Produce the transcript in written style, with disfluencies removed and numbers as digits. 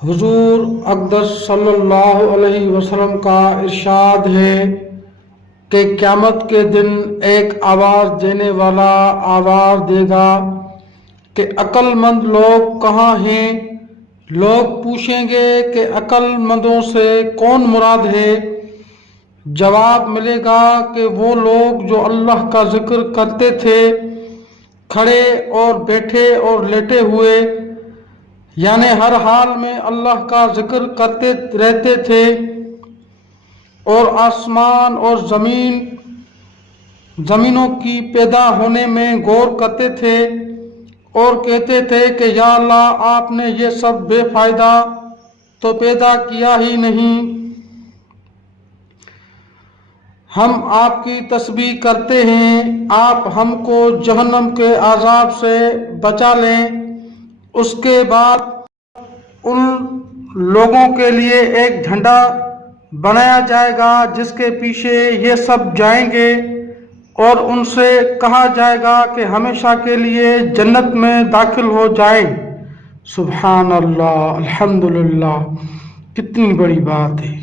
حضور اقدس صلی اللہ علیہ وسلم کا ارشاد ہے کہ قیامت کے دن ایک آواز دینے والا آواز دے گا کہ عقل مند لوگ کہاں ہیں؟ لوگ پوچھیں گے کہ عقل مندوں سے کون مراد ہے؟ جواب ملے گا کہ وہ لوگ جو اللہ کا ذکر کرتے تھے کھڑے اور بیٹھے اور لیٹے ہوئے، یعنی ہر حال میں اللہ کا ذکر کرتے رہتے تھے، اور آسمان اور زمینوں کی پیدا ہونے میں غور کرتے تھے اور کہتے تھے کہ یا اللہ، آپ نے یہ سب بے فائدہ تو پیدا کیا ہی نہیں، ہم آپ کی تسبیح کرتے ہیں، آپ ہم کو جہنم کے عذاب سے بچا لیں۔ اس کے بعد ان لوگوں کے لیے ایک جھنڈا بنایا جائے گا جس کے پیچھے یہ سب جائیں گے، اور ان سے کہا جائے گا کہ ہمیشہ کے لیے جنت میں داخل ہو جائیں۔ سبحان اللہ، الحمدللہ، کتنی بڑی بات ہے۔